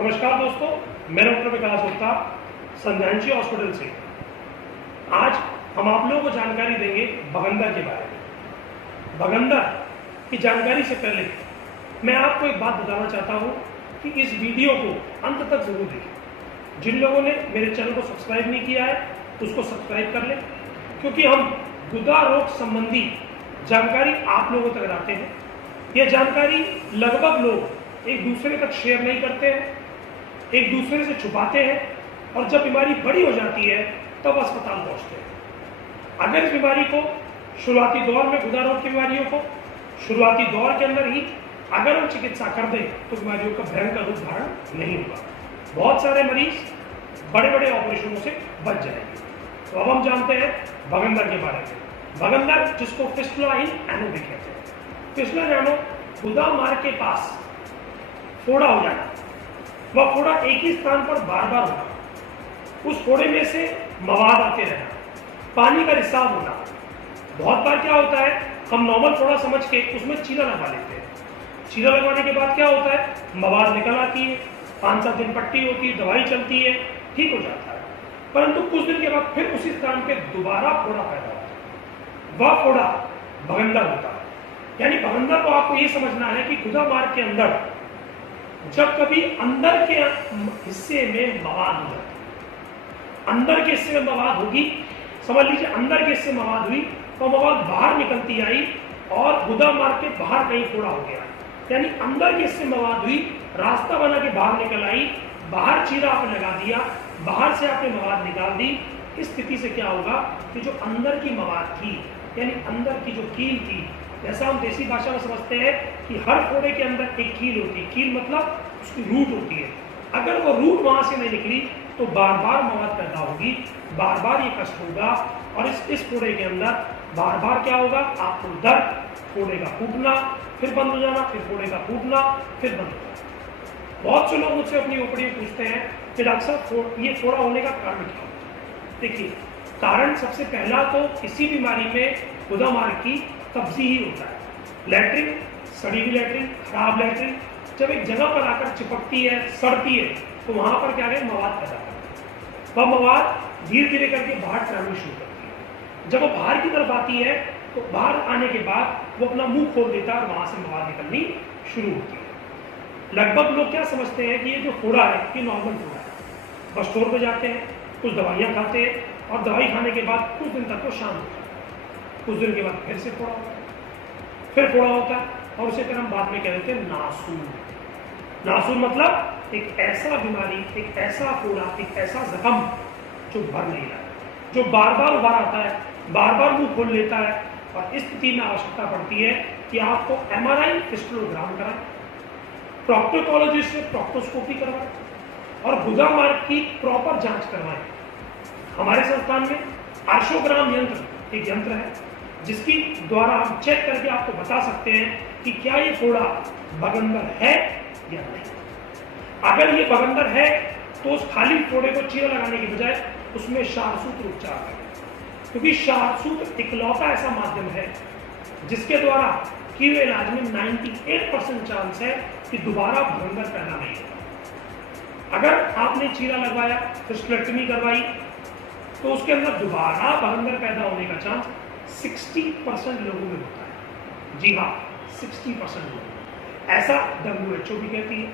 नमस्कार दोस्तों, मैं डॉक्टर विकास गुप्ता संध्यांशी हॉस्पिटल से। आज हम आप लोगों को जानकारी देंगे बगंदर के बारे में। बगंदर की जानकारी से पहले मैं आपको एक बात बताना चाहता हूं कि इस वीडियो को अंत तक जरूर देखें। जिन लोगों ने मेरे चैनल को सब्सक्राइब नहीं किया है उसको सब्सक्राइब कर लें, क्योंकि हम गुदा रोग संबंधी जानकारी आप लोगों तक लाते हैं। यह जानकारी लगभग लोग एक दूसरे तक शेयर नहीं करते हैं, एक दूसरे से छुपाते हैं और जब बीमारी बड़ी हो जाती है तब अस्पताल पहुंचते हैं। अगर इस बीमारी को शुरुआती दौर में, गुदा रोग की बीमारियों को शुरुआती दौर के अंदर ही अगर हम चिकित्सा कर दें तो बीमारियों का भयंकर रूप धारण नहीं होगा। बहुत सारे मरीज बड़े बड़े ऑपरेशनों से बच जाएंगे। तो अब हम जानते हैं बगंदर के बारे में। बगंदर, जिसको फिस्टुला इन एनो भी कहते हैं। फिस्टुला इन एनो गुदा मार्ग के पास फोड़ा हो जाना, वह फोड़ा एक ही स्थान पर बार बार होना, उस फोड़े में से मवाद आते रहना, पानी का रिसाव होना। बहुत बार क्या होता है, हम नॉर्मल फोड़ा समझ के उसमें चीरा लगा लेते हैं। चीरा लगवाने के बाद क्या होता है, मवाद निकल आती है, 5-7 दिन पट्टी होती है, दवाई चलती है, ठीक हो जाता है। परंतु कुछ दिन के बाद फिर उसी स्थान पे दोबारा फोड़ा पैदा होता है, वह फोड़ा बगंदर होता है। यानी बगंदर को आपको ये समझना है कि गुदा मार्ग के अंदर जब कभी अंदर के हिस्से में मवाद हो जाती है, अंदर के हिस्से में मवाद होगी, समझ लीजिए अंदर के हिस्से मवाद हुई तो मवाद बाहर निकलती आई और गुदा मार्ग के बाहर कहीं फोड़ा हो गया। यानी अंदर के हिस्से मवाद हुई, रास्ता बना के बाहर निकल आई, बाहर चीरा आपने लगा दिया, बाहर से आपने मवाद निकाल दी। इस स्थिति से क्या होगा कि जो अंदर की मवाद थी, यानी अंदर की जो कील थी, जैसा हम देसी भाषा में समझते हैं कि हर फोड़े के अंदर एक कील होती है। कील मतलब उसकी रूट होती है। अगर वो रूट वहां से नहीं निकली तो बार बार मवाद पैदा होगी, बार बार ये कष्ट होगा और इस फोड़े के अंदर बार बार क्या होगा, आपको दर्द, फोड़े का फूटना, फिर बंद हो जाना, फिर फोड़े का फूटना, फिर बंद हो जाना। बहुत से लोग मुझसे अपनी ओपीडी में पूछते हैं कि डॉक्टर साहब ये फोड़ा होने का कारण क्या है। देखिए, कारण सबसे पहला तो किसी बीमारी में गुदा मार्ग की कब्जी ही होता है। लैट्रिन, सड़ी हुई लैट्रिन, खराब लैट्रिन जब एक जगह पर आकर चिपकती है, सड़ती है, तो वहां पर क्या है, मवाद पैदा होता है। वह मवाद धीरे धीरे करके बाहर ट्रैवल शुरू करती है। जब वो बाहर की तरफ आती है तो बाहर आने के बाद वो अपना मुंह खोल देता है और वहां से मवाद निकलनी शुरू होती है। लगभग लोग क्या समझते हैं कि ये जो फोड़ा है ये नॉर्मल फोड़ा है। बस स्टोर पे जाते हैं, कुछ दवाइयाँ खाते हैं और दवाई खाने के बाद कुछ दिन तक वो शांत होता है। कुछ दिन के बाद फिर से फोड़ा होता है, फिर फोड़ा होता है और उसे फिर हम बाद में कह देते हैं नासूर। नासूर मतलब एक ऐसा बीमारी, एक ऐसा फोड़ा, एक ऐसा जख्म जो भर नहीं रहा है, जो बार बार उभर आता है, बार बार मुंह खोल लेता है। और इस स्थिति में आवश्यकता पड़ती है कि आपको MRI फिस्टुलोग्राम कराएं, प्रोक्टोलॉजिस्ट से प्रोक्टोस्कोपी करवाएं और गुदा मार्ग की प्रॉपर जांच करवाएं। हमारे संस्थान में आर्शोग्राम यंत्र, एक यंत्र है जिसकी द्वारा हम चेक करके आपको बता सकते हैं कि क्या ये फोड़ा बगंदर है या नहीं। अगर ये बगंदर है तो उस खाली फोड़े को चीरा लगाने की बजाय उसमें शारसूत्र उपचार करें, क्योंकि शारसूत्र इकलौता ऐसा माध्यम है जिसके द्वारा किए हुए इलाज में 98% चांस है कि दोबारा बगंदर पैदा नहीं होगा। अगर आपने चीरा लगवाया, फिस्टुलेक्टमी करवाई, तो उसके अंदर दोबारा बगंदर पैदा होने का चांस 60% लोगों में होता है। जी हाँ, 60% लोग। ऐसा WHO भी कहती है,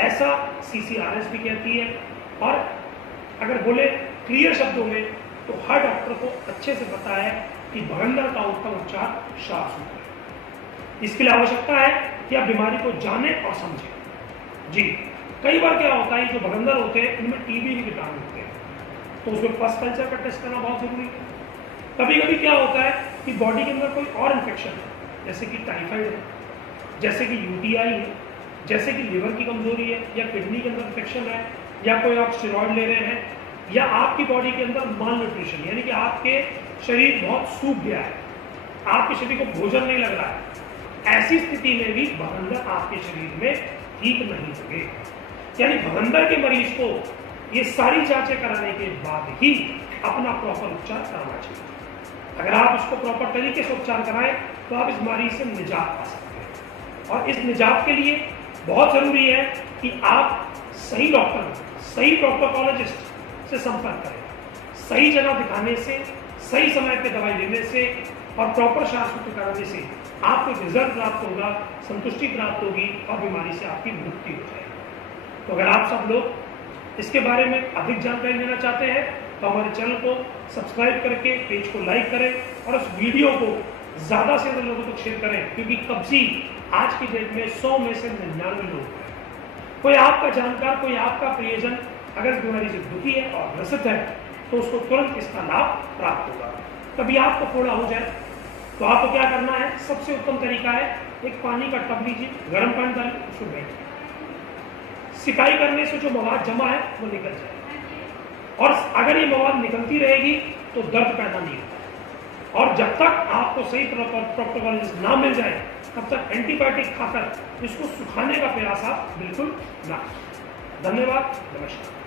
ऐसा CCRS भी कहती है। और अगर बोले क्लियर शब्दों में तो हर डॉक्टर को अच्छे से पता है कि बगंदर का उत्तम उपचार शारसूत्र है। इसके लिए आवश्यकता है कि आप बीमारी को जानें और समझें। जी, कई बार क्या होता है, जो बगंदर होते हैं इनमें TB के कीटाणु होते हैं, तो उसमें पस कल्चर का टेस्ट करना बहुत जरूरी है। कभी कभी क्या होता है कि बॉडी के अंदर कोई और इन्फेक्शन है, जैसे कि टाइफाइड है, जैसे कि UTI है, जैसे कि लिवर की कमजोरी है, या किडनी के अंदर इन्फेक्शन है, या कोई आप स्टेरॉइड ले रहे हैं, या आपकी बॉडी के अंदर माल न्यूट्रिशन, यानी कि आपके शरीर बहुत सूख गया है, आपके शरीर को भोजन नहीं लग रहा है। ऐसी स्थिति में भी बगंदर आपके शरीर में ठीक नहीं होंगे। यानी बगंदर के मरीज को ये सारी जांचें कराने के बाद ही अपना प्रॉपर उपचार कराना चाहिए। अगर आप उसको प्रॉपर तरीके से उपचार कराएं तो आप इस बीमारी से निजात पा सकते हैं। और इस निजात के लिए बहुत जरूरी है कि आप सही डॉक्टर, सही प्रोक्टोकॉलॉजिस्ट से संपर्क करें। सही जगह दिखाने से, सही समय पे दवाई लेने से और प्रॉपर शास्त्र कराने से आपको रिजल्ट प्राप्त होगा, संतुष्टि प्राप्त होगी और बीमारी से आपकी मुक्ति हो जाएगी। तो अगर आप सब लोग इसके बारे में अधिक जानकारी लेना चाहते हैं तो हमारे चैनल को सब्सक्राइब करके पेज को लाइक करें और उस वीडियो को ज़्यादा से ज़्यादा लोगों तक शेयर करें, क्योंकि कब्जी आज की डेट में 100 में से 99 लोग हैं। कोई आपका जानकार, कोई आपका प्रियजन अगर इस बीमारी से दुखी है और ग्रसित है तो उसको तुरंत इसका लाभ प्राप्त होगा। कभी आपको फोड़ा हो जाए तो आपको क्या करना है, सबसे उत्तम तरीका है एक पानी का टब लीजिए, गर्म पानी डालिए, उसको बैठिए। सिकाई करने से जो मवाद जमा है वो निकल जाए, और अगर ये मवाद निकलती रहेगी तो दर्द पैदा नहीं होता। और जब तक आपको सही प्रोक्टोकॉलॉजिस्ट ना मिल जाए तब तक एंटीबायोटिक खाकर इसको सुखाने का प्रयास आप बिल्कुल ना करें। धन्यवाद, नमस्कार।